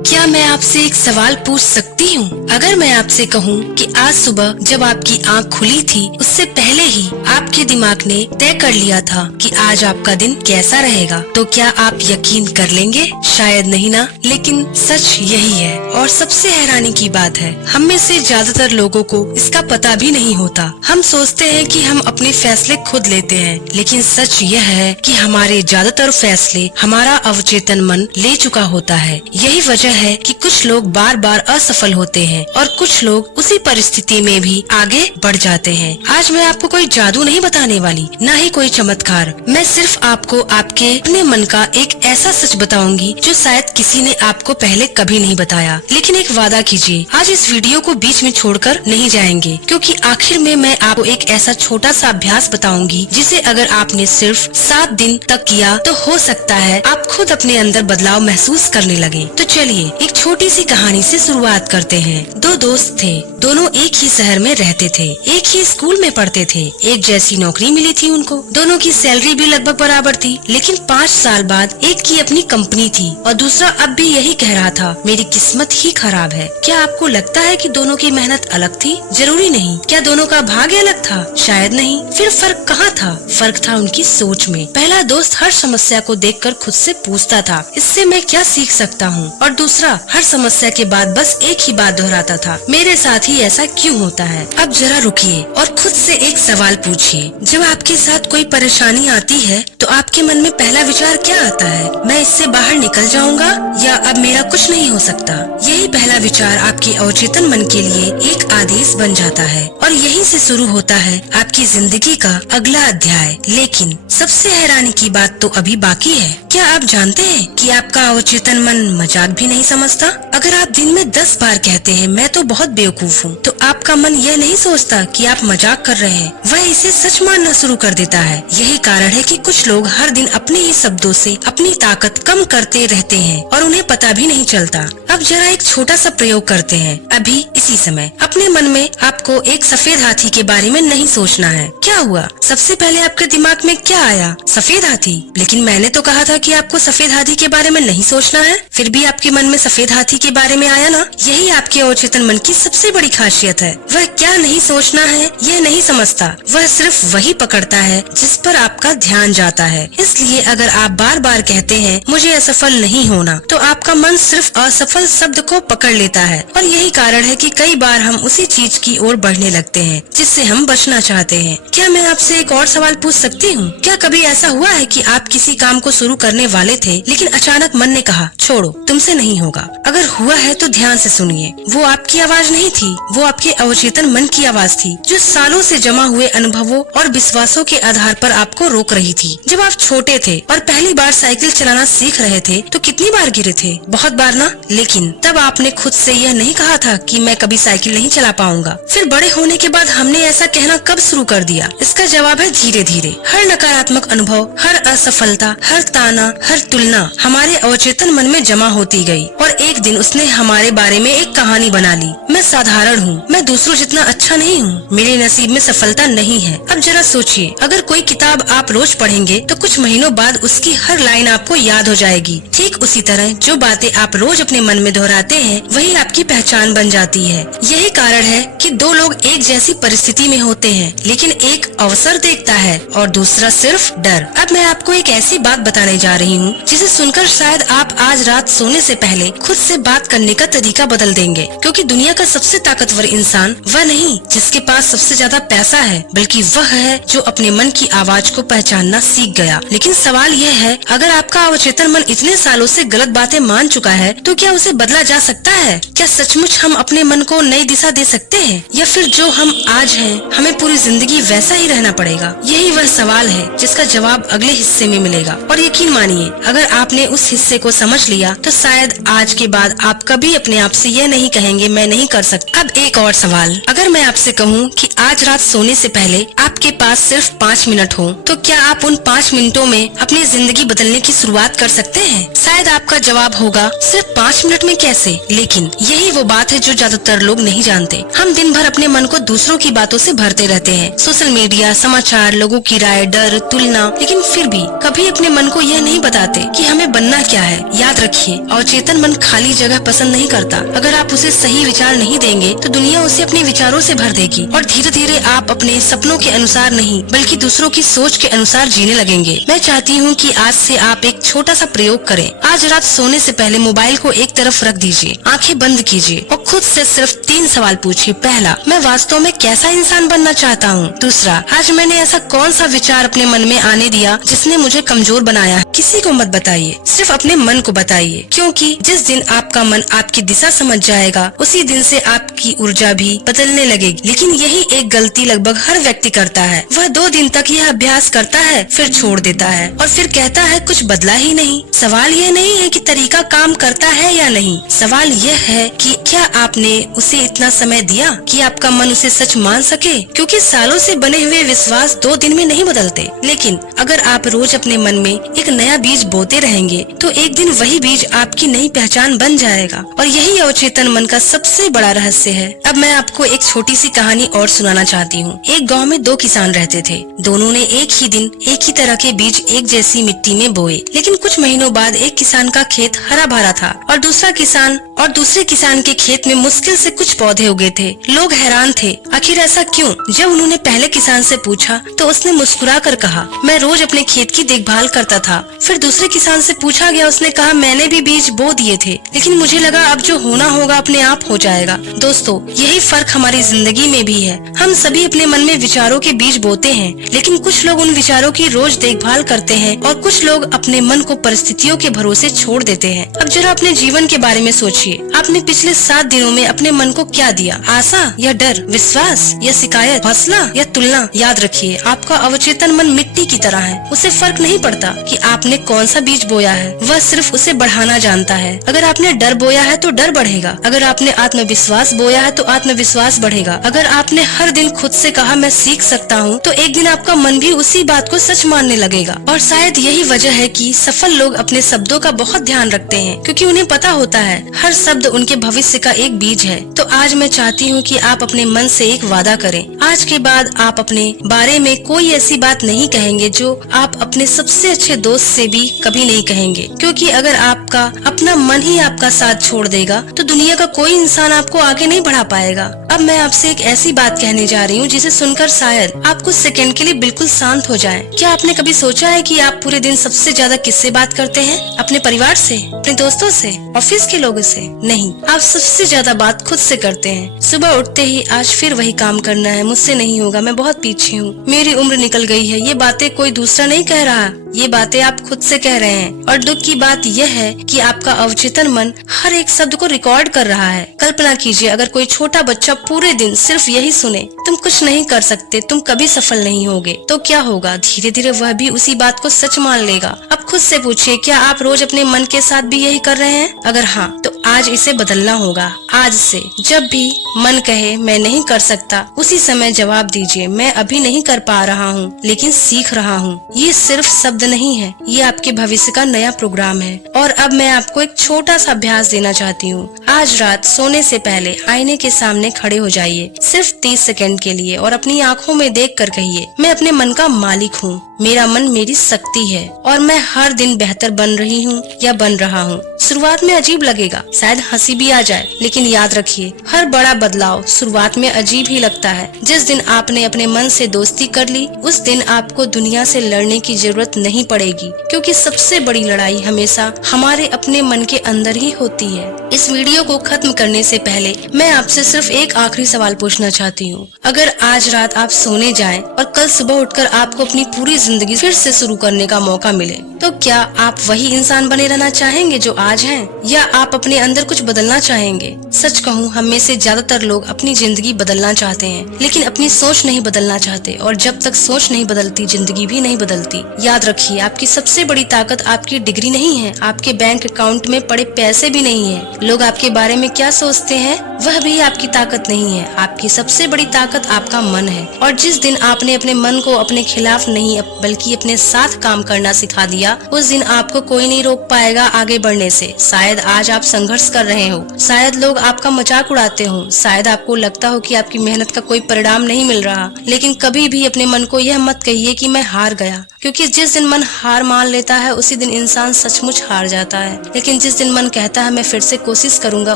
क्या मैं आपसे एक सवाल पूछ सकती हूँ? अगर मैं आपसे कहूँ कि आज सुबह जब आपकी आँख खुली थी उससे पहले ही आपके दिमाग ने तय कर लिया था कि आज आपका दिन कैसा रहेगा, तो क्या आप यकीन कर लेंगे? शायद नहीं ना, लेकिन सच यही है। और सबसे हैरानी की बात है, हम में से ज्यादातर लोगों को इसका पता भी नहीं होता। हम सोचते हैं कि हम अपने फैसले खुद लेते हैं, लेकिन सच यह है कि हमारे ज्यादातर फैसले हमारा अवचेतन मन ले चुका होता है। यही वजह है कि कुछ लोग बार बार असफल होते हैं और कुछ लोग उसी परिस्थिति में भी आगे बढ़ जाते हैं। आज मैं आपको कोई जादू नहीं बताने वाली, न ही कोई चमत्कार। मैं सिर्फ आपको आपके अपने मन का एक ऐसा सच बताऊंगी जो शायद किसी ने आपको पहले कभी नहीं बताया। लेकिन एक वादा कीजिए, आज इस वीडियो को बीच में छोड़कर नहीं जाएंगे, क्योंकि आखिर में मैं आपको एक ऐसा छोटा सा अभ्यास बताऊंगी जिसे अगर आपने सिर्फ 7 दिन तक किया तो हो सकता है आप खुद अपने अंदर बदलाव महसूस करने लगे। तो चलिए एक छोटी सी कहानी से शुरुआत करते हैं। 2 दोस्त थे, दोनों एक ही शहर में रहते थे, एक ही स्कूल में पढ़ते थे, एक जैसी नौकरी मिली थी उनको, दोनों की सैलरी भी लगभग बराबर थी। लेकिन 5 साल बाद एक की अपनी कंपनी थी और दूसरा अब भी यही कह रहा था, मेरी किस्मत ही खराब है। क्या आपको लगता है कि दोनों की मेहनत अलग थी? जरूरी नहीं। क्या दोनों का भाग्य अलग था? शायद नहीं। फिर फर्क कहाँ था? फर्क था उनकी सोच में। पहला दोस्त हर समस्या को देखकर खुद से पूछता था, इससे मैं क्या सीख सकता हूँ? और दूसरा हर समस्या के बाद बस एक ही बात दोहराता था, मेरे साथ ही ऐसा क्यों होता है? अब जरा रुकिए और खुद से एक सवाल पूछिए, जब आपके साथ कोई परेशानी आती है तो आपके मन में पहला विचार क्या आता है? मैं इससे बाहर निकल जाऊंगा या अब मेरा कुछ नहीं हो सकता? यही पहला विचार आपके अवचेतन मन के लिए एक आदेश बन जाता है और यहीं से शुरू होता है आपकी जिंदगी का अगला अध्याय। लेकिन सबसे हैरानी की बात तो अभी बाकी है। क्या आप जानते हैं कि आपका अवचेतन मन मजाक भी नहीं समझता? अगर आप दिन में 10 बार कहते हैं मैं तो बहुत बेवकूफ हूँ, तो आपका मन यह नहीं सोचता कि आप मजाक कर रहे हैं, वह इसे सच मानना शुरू कर देता है। यही कारण है कि कुछ लोग हर दिन अपने ही शब्दों से अपनी ताकत कम करते रहते हैं और उन्हें पता भी नहीं चलता। अब जरा एक छोटा सा प्रयोग करते हैं। अभी इसी समय अपने मन में आपको एक सफेद हाथी के बारे में नहीं सोचना है। क्या हुआ? सबसे पहले आपके दिमाग में क्या आया? सफेद हाथी। लेकिन मैंने तो कहा था कि आपको सफेद हाथी के बारे में नहीं सोचना है। फिर भी आपके मन में सफेद हाथी के बारे में आया ना? यही आपके अवचेतन मन की सबसे बड़ी खासियत है। वह क्या नहीं सोचना है यह नहीं समझता, वह सिर्फ वही पकड़ता है जिस पर आपका ध्यान जाता है। इसलिए अगर आप बार बार कहते हैं मुझे असफल नहीं होना, तो आपका मन सिर्फ असफल शब्द को पकड़ लेता है। और यही कारण है कि कई बार हम उसी चीज की ओर बढ़ने लगते हैं जिससे हम बचना चाहते हैं। क्या मैं आपसे एक और सवाल पूछ सकती हूँ? क्या कभी ऐसा हुआ है कि आप किसी काम को शुरू करने वाले थे लेकिन अचानक मन ने कहा छोड़ो, तुमसे नहीं होगा? अगर हुआ है तो ध्यान से सुनिए, वो आपकी आवाज नहीं थी, वो आपके अवचेतन मन की आवाज थी, जो सालों से जमा हुए अनुभवों और विश्वासों के आधार पर आपको रोक रही थी। जब आप छोटे थे और पहली बार साइकिल चलाना सीख रहे थे तो कितनी बार गिरे थे? बहुत बार ना? लेकिन तब आपने खुद से यह नहीं कहा था कि मैं कभी साइकिल नहीं चला पाऊंगा। फिर बड़े होने के बाद हमने ऐसा कहना कब शुरू कर दिया? इसका जवाब है धीरे धीरे। हर नकारात्मक अनुभव, हर असफलता, हर ताना, हर तुलना हमारे अवचेतन मन में जमा होती गई और एक दिन उसने हमारे बारे में एक कहानी बना ली। मैं साधारण हूँ, मैं दूसरों जितना अच्छा नहीं हूँ, मेरे नसीब में सफलता नहीं है। अब जरा सोचिए, अगर कोई किताब आप रोज पढ़ेंगे तो कुछ महीनों बाद उसकी हर लाइन आपको याद हो जाएगी। ठीक उसी तरह जो बातें आप रोज अपने मन में दोहराते हैं वही आपकी पहचान बन जाती है। यही कारण है कि 2 लोग एक जैसी परिस्थिति में होते हैं, लेकिन एक अवसर देखता है और दूसरा सिर्फ डर। अब मैं आपको एक ऐसी बात बताने जा रही हूँ जिसे सुनकर शायद आप आज रात सोने से पहले खुद से बात करने का तरीका बदल देंगे, क्योंकि दुनिया का सबसे ताकतवर इंसान वह नहीं जिसके पास सबसे ज्यादा पैसा है, बल्कि वह है जो अपने मन की आवाज को पहचानना सीख गया। लेकिन सवाल यह है, अगर आपका अवचेतन मन इतने सालों से गलत बातें मान चुका है तो क्या उसे बदला जा सकता है? क्या सचमुच हम अपने मन को नई दिशा दे सकते हैं, या फिर जो हम आज हैं हमें पूरी जिंदगी वैसा ही रहना पड़ेगा? यही वह सवाल है जिसका जवाब अगले हिस्से में मिलेगा। और यकीन मानिए, अगर आपने उस हिस्से को समझ लिया तो शायद आज के बाद आप कभी अपने आप से यह नहीं कहेंगे मैं नहीं कर सकता। अब एक और सवाल, अगर मैं आपसे कहूँ कि आज रात सोने से पहले आपके पास सिर्फ 5 मिनट हो, तो क्या आप उन 5 मिनटों में अपनी जिंदगी बदलने की शुरुआत कर सकते हैं? शायद आपका जवाब होगा सिर्फ 5 मिनट में कैसे? लेकिन यही वो बात है जो ज्यादातर लोग नहीं जानते। हम दिन भर अपने मन को दूसरों की बातों से भरते रहते हैं, सोशल मीडिया, समाचार, लोगों की राय, डर, तुलना, लेकिन फिर भी कभी अपने मन को यह नहीं बताते कि हमें बनना क्या है। याद रखिए, अवचेतन अवचेतन मन खाली जगह पसंद नहीं करता। अगर आप उसे सही विचार नहीं देंगे तो दुनिया उसे अपने विचारों से भर देगी और धीरे धीरे आप अपने सपनों के अनुसार नहीं बल्कि दूसरों की सोच के अनुसार जीने लगेंगे। मैं चाहती हूँ कि आज से आप एक छोटा सा प्रयोग करें। आज रात सोने से पहले मोबाइल को एक तरफ रख दीजिए, आंखें बंद कीजिए और खुद से सिर्फ 3 सवाल पूछिए। पहला, मैं वास्तव में कैसा इंसान बनना चाहता हूँ। दूसरा, आज मैंने ऐसा कौन सा विचार अपने मन में आने दिया जिसने मुझे कमजोर बनाया है। किसी को मत बताइए, सिर्फ अपने मन को बताइए, क्योंकि जिस दिन आपका मन आपकी दिशा समझ जाएगा उसी दिन से आपकी ऊर्जा भी बदलने लगेगी। लेकिन यही एक गलती लगभग हर व्यक्ति करता है। वह 2 दिन तक यह अभ्यास करता है, फिर छोड़ देता है और फिर कहता है कुछ बदला ही नहीं। सवाल यह नहीं है कि तरीका काम करता है या नहीं, सवाल यह है कि क्या आपने उसे इतना समय दिया कि आपका मन उसे सच मान सके। क्योंकि सालों से बने हुए विश्वास 2 दिन में नहीं बदलते, लेकिन अगर आप रोज अपने मन में एक नया बीज बोते रहेंगे तो एक दिन वही बीज आपकी नई पहचान बन जाएगा। और यही अवचेतन मन का सबसे बड़ा रहस्य है। अब मैं आपको एक छोटी सी कहानी और सुनाना चाहती हूँ। एक गांव में 2 किसान रहते थे। दोनों ने एक ही दिन एक ही तरह के बीज एक जैसी मिट्टी में बोए। लेकिन कुछ महीनों बाद एक किसान का खेत हरा भरा था और दूसरे किसान के खेत में मुश्किल से कुछ पौधे उगे थे। लोग हैरान थे, आखिर ऐसा क्यों? जब उन्होंने पहले किसान से पूछा तो उसने मुस्कुरा कर कहा, मैं रोज अपने खेत की देखभाल करता था। फिर दूसरे किसान से पूछा गया, उसने कहा, मैंने भी बीज बो दिए थे, लेकिन मुझे लगा अब जो होना होगा अपने आप हो जाएगा। दोस्तों, यही फर्क हमारी जिंदगी में भी है। हम सभी अपने मन में विचारों के बीज बोते हैं, लेकिन कुछ लोग उन विचारों की रोज देखभाल करते हैं और कुछ लोग अपने मन को परिस्थितियों के भरोसे छोड़ देते हैं। अब जरा अपने जीवन के बारे में सोचिए। आपने पिछले 7 दिनों में अपने मन को क्या दिया? आशा या डर, विश्वास या शिकायत, हौसला या तुलना? याद रखिए, आपका अवचेतन मन मिट्टी की तरह है। उसे फर्क नहीं पड़ता कि आपने कौन सा बीज बोया है, वह सिर्फ उसे बढ़ाना जानता है। अगर आपने डर बोया है तो डर बढ़ेगा। अगर आपने आत्मविश्वास बोया है तो आत्मविश्वास बढ़ेगा। अगर आपने हर दिन खुद से कहा मैं सीख सकता हूँ, तो एक दिन आपका मन भी उसी बात को सच मानने लगेगा। और शायद यही वजह है कि सफल लोग अपने शब्दों का बहुत ध्यान रखते हैं, क्योंकि उन्हें पता होता है हर शब्द उनके भविष्य का एक बीज है। तो आज मैं चाहती हूँ कि आप अपने मन से एक वादा करें। आज के बाद आप अपने बारे में कोई ऐसी बात नहीं कहेंगे जो आप अपने सबसे अच्छे दोस्त से भी कभी नहीं कहेंगे, क्योंकि अगर आपका अपना मन ही आपका साथ छोड़ देगा तो दुनिया का कोई इंसान आपको आगे नहीं बढ़ा पाएगा। अब मैं आपसे एक ऐसी बात कहने जा रही हूँ जिसे सुनकर शायद आप कुछ सेकंड के लिए बिल्कुल शांत हो जाएं। क्या आपने कभी सोचा है कि आप पूरे दिन सबसे ज्यादा किससे बात करते हैं? अपने परिवार से, अपने दोस्तों से, ऑफिस के लोगों से? नहीं, आप सबसे ज्यादा बात खुद से करते हैं। सुबह उठते ही आज फिर वही काम करना है, मुझसे नहीं होगा, मैं बहुत पीछे हूँ, मेरी उम्र निकल गई है। ये बातें कोई दूसरा नहीं कह रहा, ये बातें आप खुद से कह रहे हैं। और दुख की बात यह है कि आपका अवचेतन मन हर एक शब्द को रिकॉर्ड कर रहा है। कल्पना कीजिए, अगर कोई छोटा बच्चा पूरे दिन सिर्फ यही सुने, तुम कुछ नहीं कर सकते, तुम कभी सफल नहीं होगे, तो क्या होगा? धीरे धीरे वह भी उसी बात को सच मान लेगा। अब खुद से पूछिए, क्या आप रोज अपने मन के साथ भी यही कर रहे हैं? अगर हाँ, तो आज इसे बदलना होगा। आज से जब भी मन कहे मैं नहीं कर सकता, उसी समय जवाब दीजिए, मैं अभी नहीं कर पा रहा हूँ, लेकिन सीख रहा हूँ। ये सिर्फ शब्द नहीं है, ये आपके भविष्य का नया प्रोग्राम है। और अब मैं आपको एक छोटा सा अभ्यास देना चाहती हूँ। आज रात सोने से पहले आईने के सामने खड़े हो जाइए, सिर्फ 30 सेकंड के लिए, और अपनी आँखों में देख कर कहिए, मैं अपने मन का मालिक हूँ, मेरा मन मेरी शक्ति है और मैं हर दिन बेहतर बन रही हूँ या बन रहा हूँ। शुरुआत में अजीब लगेगा, शायद हंसी भी आ जाए, लेकिन याद रखिए, हर बड़ा बदलाव शुरुआत में अजीब ही लगता है। जिस दिन आपने अपने मन से दोस्ती कर ली, उस दिन आपको दुनिया से लड़ने की जरूरत नहीं पड़ेगी, क्योंकि सबसे बड़ी लड़ाई हमेशा हमारे अपने मन के अंदर ही होती है। इस वीडियो को खत्म करने से पहले मैं आपसे सिर्फ एक आखिरी सवाल पूछना चाहती हूँ। अगर आज रात आप सोने जाएं और कल सुबह उठकर आपको अपनी पूरी जिंदगी फिर से शुरू करने का मौका मिले, तो क्या आप वही इंसान बने रहना चाहेंगे जो आज हैं, या आप अपने अंदर कुछ बदलना चाहेंगे? सच कहूँ, हम में से ज्यादातर लोग अपनी जिंदगी बदलना चाहते हैं, लेकिन अपनी सोच नहीं बदलना चाहते, और जब तक सोच नहीं बदलती, जिंदगी भी नहीं बदलती। याद रखिए, आपकी सबसे बड़ी ताकत आपकी डिग्री नहीं है, आपके बैंक अकाउंट में पड़े पैसे भी नहीं है। लोग आपके बारे में क्या सोचते हैं वह भी आपकी ताकत नहीं है। आपकी सबसे बड़ी ताकत आपका मन है, और जिस दिन आपने अपने मन को अपने खिलाफ नहीं बल्कि अपने साथ काम करना सिखा दिया, उस दिन आपको कोई नहीं रोक पाएगा आगे बढ़ने से। शायद आज आप संघर्ष कर रहे हो, शायद लोग आपका मजाक उड़ाते हो, शायद आपको लगता हो कि आपकी मेहनत का कोई परिणाम नहीं मिल रहा, लेकिन कभी भी अपने मन को यह मत कहिए कि मैं हार गया, क्योंकि जिस दिन मन हार मान लेता है उसी दिन इंसान सचमुच हार जाता है। लेकिन जिस दिन मन कहता है मैं फिर से कोशिश करूंगा,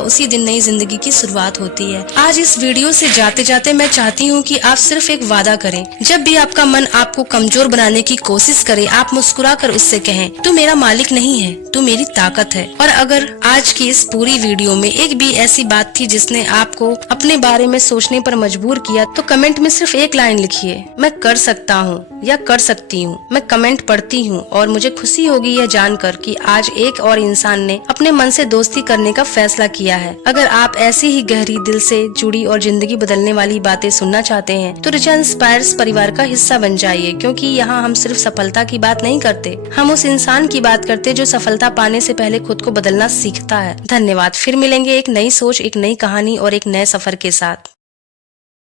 उसी दिन नई जिंदगी की शुरुआत होती है। आज इस वीडियो से जाते जाते मैं चाहती हूँ कि आप सिर्फ एक वादा करें। जब भी आपका मन आपको कमजोर बनाने की कोशिश करे, आप मुस्कुरा कर उससे कहें, तू मेरा मालिक नहीं है, तू मेरी ताकत है। और अगर आज की इस पूरी वीडियो में एक भी ऐसी बात थी जिसने आपको अपने बारे में सोचने पर मजबूर किया, तो कमेंट में सिर्फ एक लाइन लिखिए, मैं कर सकता हूँ या कर सकती हूँ। मैं कमेंट पढ़ती हूँ और मुझे खुशी होगी यह जानकर कि आज एक और इंसान ने अपने मन से दोस्ती करने का फैसला किया है। अगर आप ऐसी ही गहरी दिल से जुड़ी और जिंदगी बदलने वाली बातें सुनना चाहते हैं तो रिचा इंस्पायर्स परिवार का हिस्सा बन जाइए, क्योंकि यहाँ हम सिर्फ सफलता की बात नहीं करते, हम उस इंसान की बात करते जो सफलता पाने से पहले खुद को बदलना सीखता है। धन्यवाद। फिर मिलेंगे एक नई सोच, एक नई कहानी और एक नए सफर के साथ।